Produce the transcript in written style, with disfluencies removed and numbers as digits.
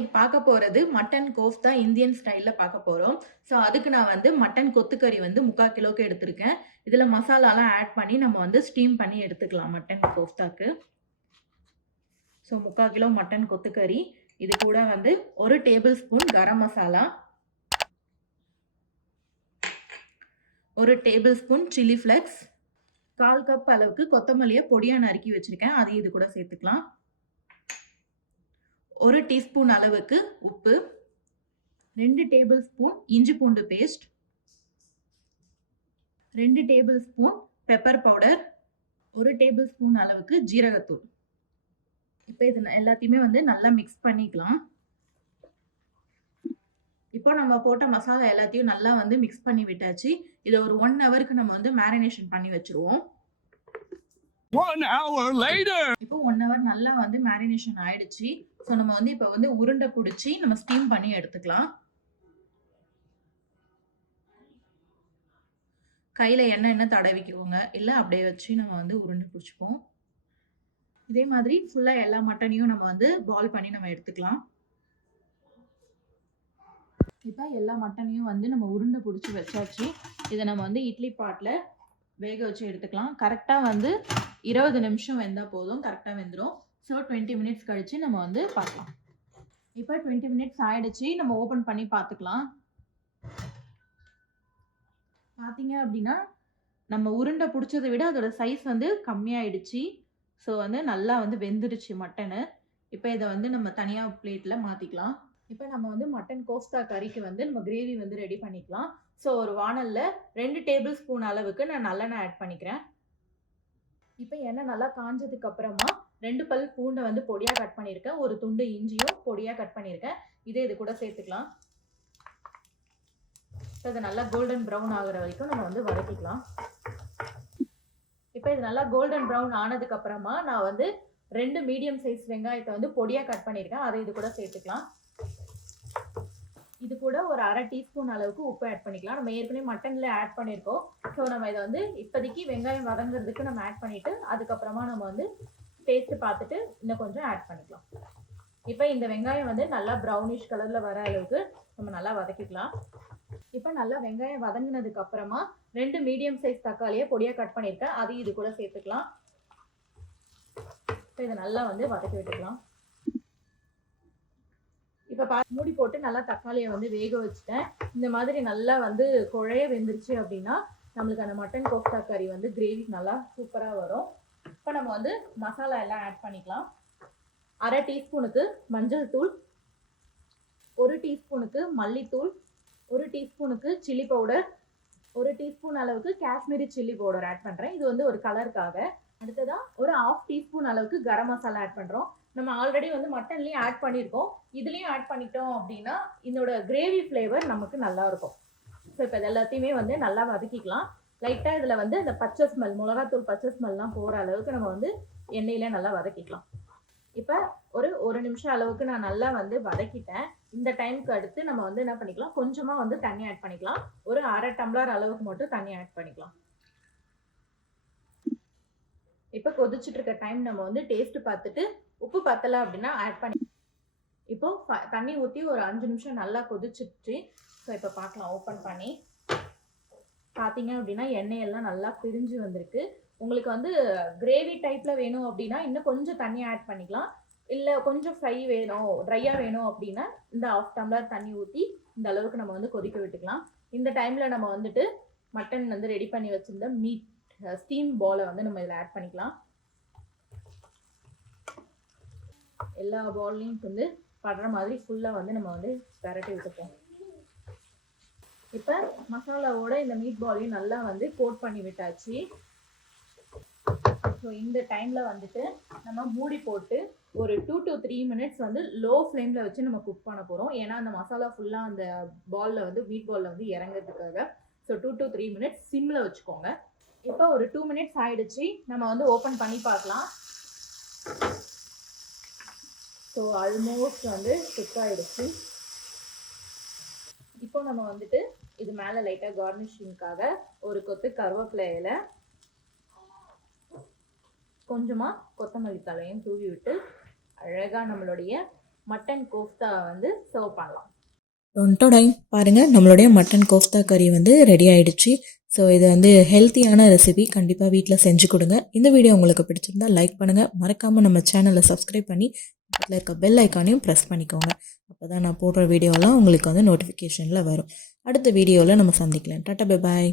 இன்னைக்கு பார்க்க போறது மட்டன் கோஃப்தா இந்தியன் ஸ்டைல்ல பார்க்க போறோம். ஸோ அதுக்கு நான் வந்து மட்டன் கொத்துக்கறி வந்து 3/4 கிலோக்கு எடுத்திருக்கேன். இதுல மசாலாலாம் ஆட் பண்ணி நம்ம வந்து ஸ்டீம் பண்ணி எடுத்துக்கலாம் மட்டன் கோஃப்தாக்கு. ஸோ 3/4 கிலோ மட்டன் கொத்துக்கறி. இது கூட வந்து 1 table spoon garam masala, 1 table spoon chilli flakes, 1/4 cup அளவுக்கு கொத்தமல்லிய பொடியா நறுக்கி வச்சிருக்கேன். அதையும் இது கூட சேர்த்துக்கலாம். 1 டீஸ்பூன் அளவுக்கு உப்பு, 2 டேபிள் ஸ்பூன் இஞ்சி பூண்டு paste, 2 table spoon pepper powder, 1 table spoon அளவுக்கு ஜீரகத்தூள். இப்போ இது எல்லாத்தையுமே வந்து நல்லா மிக்ஸ் பண்ணிக்கலாம். இப்போ நம்ம போட்ட மசாலா எல்லாத்தையும் நல்லா வந்து மிக்ஸ் பண்ணி விட்டாச்சு. இதை ஒரு 1 ஹவருக்கு நம்ம வந்து மேரினேஷன் பண்ணி வச்சிருவோம். 1 hour later. இப்போ 1 ஹவர் நல்லா வந்து மேரினேஷன் ஆயிடுச்சு. ஸோ நம்ம வந்து இப்போ வந்து உருண்டை பிடிச்சி நம்ம ஸ்டீம் பண்ணி எடுத்துக்கலாம். கையில் எண்ணெய் தடவிக்கோங்க, இல்லை அப்படியே வச்சு நம்ம வந்து உருண்டை பிடிச்சிப்போம். இதே மாதிரி ஃபுல்லாக எல்லா மட்டனையும் நம்ம வந்து பால் பண்ணி நம்ம எடுத்துக்கலாம். இப்போ எல்லா மட்டனையும் வந்து நம்ம உருண்டை பிடிச்சி வச்சாச்சு. இதை நம்ம வந்து இட்லி பாட்டில் வேக வச்சு எடுத்துக்கலாம். கரெக்டாக வந்து 20 நிமிஷம் வெந்தால் போதும், கரெக்டாக வெந்துடும். ஸோ 20 மினிட்ஸ் கழித்து நம்ம வந்து பார்க்கலாம். இப்போ 20 மினிட்ஸ் ஆயிடுச்சு. நம்ம ஓப்பன் பண்ணி பார்த்துக்கலாம். பார்த்தீங்க அப்படின்னா நம்ம உருண்டை பிடிச்சதை விட அதோட சைஸ் வந்து கம்மியாயிடுச்சு. ஸோ வந்து நல்லா வந்து வெந்துடுச்சு மட்டனு. இப்போ இதை வந்து நம்ம தனியாக பிளேட்டில் மாற்றிக்கலாம். இப்போ நம்ம வந்து மட்டன் கோஃப்தா கறிக்கு வந்து நம்ம கிரேவி வந்து ரெடி பண்ணிக்கலாம். ஸோ ஒரு வானலில் 2 டேபிள் ஸ்பூன் அளவுக்கு நான் நல்லெண்ணெய் ஆட் பண்ணிக்கிறேன். இப்போ எண்ணெய் நல்லா காஞ்சதுக்கு அப்புறமா 2 பல் பூண்டை வந்து பொடியாக கட் பண்ணியிருக்கேன், ஒரு துண்டு இஞ்சியும் பொடியாக கட் பண்ணியிருக்கேன். இது கூட சேர்த்துக்கலாம். இப்போ இது நல்லா கோல்டன் ப்ரௌன் ஆகுற வரைக்கும் நம்ம வந்து வதக்கிக்கலாம். இப்போ இது நல்லா கோல்டன் ப்ரௌன் ஆனதுக்கு அப்புறமா நான் வந்து 2 மீடியம் சைஸ் வெங்காயத்தை வந்து பொடியாக கட் பண்ணியிருக்கேன். அதை இது கூட சேர்த்துக்கலாம். இது கூட ஒரு 1/2 டீஸ்பூன் அளவுக்கு உப்பு ஆட் பண்ணிக்கலாம். நம்ம ஏற்கனவே மட்டன்ல ஆட் பண்ணியிருக்கோம். ஸோ நம்ம இதை வந்து இப்போதைக்கு வெங்காயம் வதங்குறதுக்கு நம்ம ஆட் பண்ணிட்டு அதுக்கப்புறமா நம்ம வந்து டேஸ்ட் பார்த்துட்டு இன்னும் கொஞ்சம் ஆட் பண்ணிக்கலாம். இப்போ இந்த வெங்காயம் வந்து நல்லா ப்ரௌனிஷ் கலர்ல வர அளவுக்கு நம்ம நல்லா வதக்கிக்கலாம். இப்போ நல்லா வெங்காயம் வதங்கினதுக்கு அப்புறமா 2 மீடியம் சைஸ் தக்காளியை பொடியாக கட் பண்ணியிருக்கேன். அதையும் இது கூட சேர்த்துக்கலாம். இப்போ இதை நல்லா வந்து வதக்கி விட்டுக்கலாம். இப்போ மூடி போட்டு நல்லா தக்காளியை வந்து வேக வச்சுட்டேன். இந்த மாதிரி நல்லா வந்து குழைய வெந்துருச்சு அப்படின்னா நம்மளுக்கு அந்த மட்டன் கோஃப்தா கறி வந்து கிரேவி நல்லா சூப்பராக வரும். இப்போ நம்ம வந்து மசாலா எல்லாம் ஆட் பண்ணிக்கலாம். 1/2 டீஸ்பூனுக்கு மஞ்சள் தூள், 1 டீஸ்பூனுக்கு மல்லித்தூள், 1 டீஸ்பூனுக்கு சில்லி பவுடர், 1 டீஸ்பூன் அளவுக்கு காஷ்மீரி சில்லி பவுடர் ஆட் பண்ணுறேன். இது வந்து ஒரு கலருக்காக. அடுத்ததாக ஒரு 1/2 டீஸ்பூன் அளவுக்கு கரம் மசாலா ஆட் பண்ணுறோம். நம்ம ஆல்ரெடி வந்து மட்டன்லேயும் ஆட் பண்ணியிருக்கோம், இதுலேயும் ஆட் பண்ணிட்டோம் அப்படின்னா இதோட கிரேவி ஃப்ளேவர் நமக்கு நல்லா இருக்கும். ஸோ இப்போ இது எல்லாத்தையுமே வந்து நல்லா வதக்கிக்கலாம். லைட்டாக இதில் வந்து இந்த பச்சை ஸ்மெல், மிளகாத்தூள் பச்சை ஸ்மெல்லாம் போகிற அளவுக்கு நம்ம வந்து எண்ணெயில் நல்லா வதக்கிக்கலாம். இப்போ ஒரு நிமிஷம் அளவுக்கு நான் நல்லா வந்து வதக்கிட்டேன். இந்த டைமுக்கு அடுத்து நம்ம வந்து என்ன பண்ணிக்கலாம், கொஞ்சமாக வந்து தண்ணி ஆட் பண்ணிக்கலாம். ஒரு 1/2 டம்ளர் அளவுக்கு மட்டும் தண்ணி ஆட் பண்ணிக்கலாம். இப்போ கொதிச்சுட்டு இருக்க டைம் நம்ம வந்து டேஸ்ட் பார்த்துட்டு உப்பு பத்தலை அப்படின்னா ஆட் பண்ணி இப்போ தண்ணி ஊற்றி ஒரு 5 நிமிஷம் நல்லா கொதிச்சிடுச்சு. ஸோ இப்போ பார்க்கலாம். ஓப்பன் பண்ணி பார்த்தீங்க அப்படின்னா எண்ணெயெல்லாம் நல்லா பிரிஞ்சு வந்திருக்கு. உங்களுக்கு வந்து கிரேவி டைப்பில் வேணும் அப்படின்னா இன்னும் கொஞ்சம் தண்ணி ஆட் பண்ணிக்கலாம். இல்லை கொஞ்சம் ஃப்ரை வேணும், ட்ரையாக வேணும் அப்படின்னா இந்த 1/2 டம்ளர் தண்ணி ஊற்றி இந்த அளவுக்கு நம்ம வந்து கொதிக்க விட்டுக்கலாம். இந்த டைமில் நம்ம வந்துட்டு மட்டன் வந்து ரெடி பண்ணி வச்சுருந்த மீட் ஸ்டீம் பாலை வந்து நம்ம இதில் ஆட் பண்ணிக்கலாம். எல்லா பால்லையும் வந்து படுற மாதிரி ஃபுல்லாக வந்து நம்ம வந்து பரட்டி விட்டுப்போம். இப்போ மசாலாவோட இந்த மீட் பாலையும் நல்லா வந்து கோட் பண்ணி விட்டாச்சு. ஸோ இந்த டைமில் வந்துட்டு நம்ம மூடி போட்டு ஒரு 2 to 3 மினிட்ஸ் வந்து லோ ஃப்ளேமில் வச்சு நம்ம குக் பண்ண போகிறோம். ஏன்னா அந்த மசாலா ஃபுல்லாக அந்த பாலில் வந்து மீட் பாலில் வந்து இறங்கிறதுக்காக. ஸோ 2 to 3 மினிட்ஸ் சிம்மில் வச்சுக்கோங்க. இப்போ ஒரு 2 மினிட்ஸ் ஆயிடுச்சு. நம்ம வந்து ஓப்பன் பண்ணி பார்க்கலாம். ஸோ ஆல்மோஸ்ட் வந்து குக் ஆகிடுச்சு. இப்போ நம்ம வந்துட்டு இது மேலே லைட்டாக கார்னிஷிங்காக ஒரு கொத்து கருவேப்பிலை இலை, கொஞ்சமாக கொத்தமல்லி தலையும் தூவி விட்டு அழகாக நம்மளுடைய மட்டன் கோஃப்தா வந்து சர்வ் பண்ணலாம். டொன்டோடைம் பாருங்கள், நம்மளுடைய மட்டன் கோஃப்தா கறி வந்து ரெடி ஆகிடுச்சு. ஸோ இது வந்து ஹெல்த்தியான ரெசிபி, கண்டிப்பாக வீட்டில் செஞ்சு கொடுங்க. இந்த வீடியோ உங்களுக்கு பிடிச்சிருந்தா லைக் பண்ணுங்கள், மறக்காமல் நம்ம சேனலை சப்ஸ்கிரைப் பண்ணி பக்கத்தில் இருக்க பெல் ஐக்கானையும் ப்ரெஸ் பண்ணிக்கோங்க. அப்போ தான் நான் போடுற வீடியோலாம் உங்களுக்கு வந்து நோட்டிஃபிகேஷனில் வரும். அடுத்த வீடியோவில் நம்ம சந்திக்கலாம். Tata bye bye.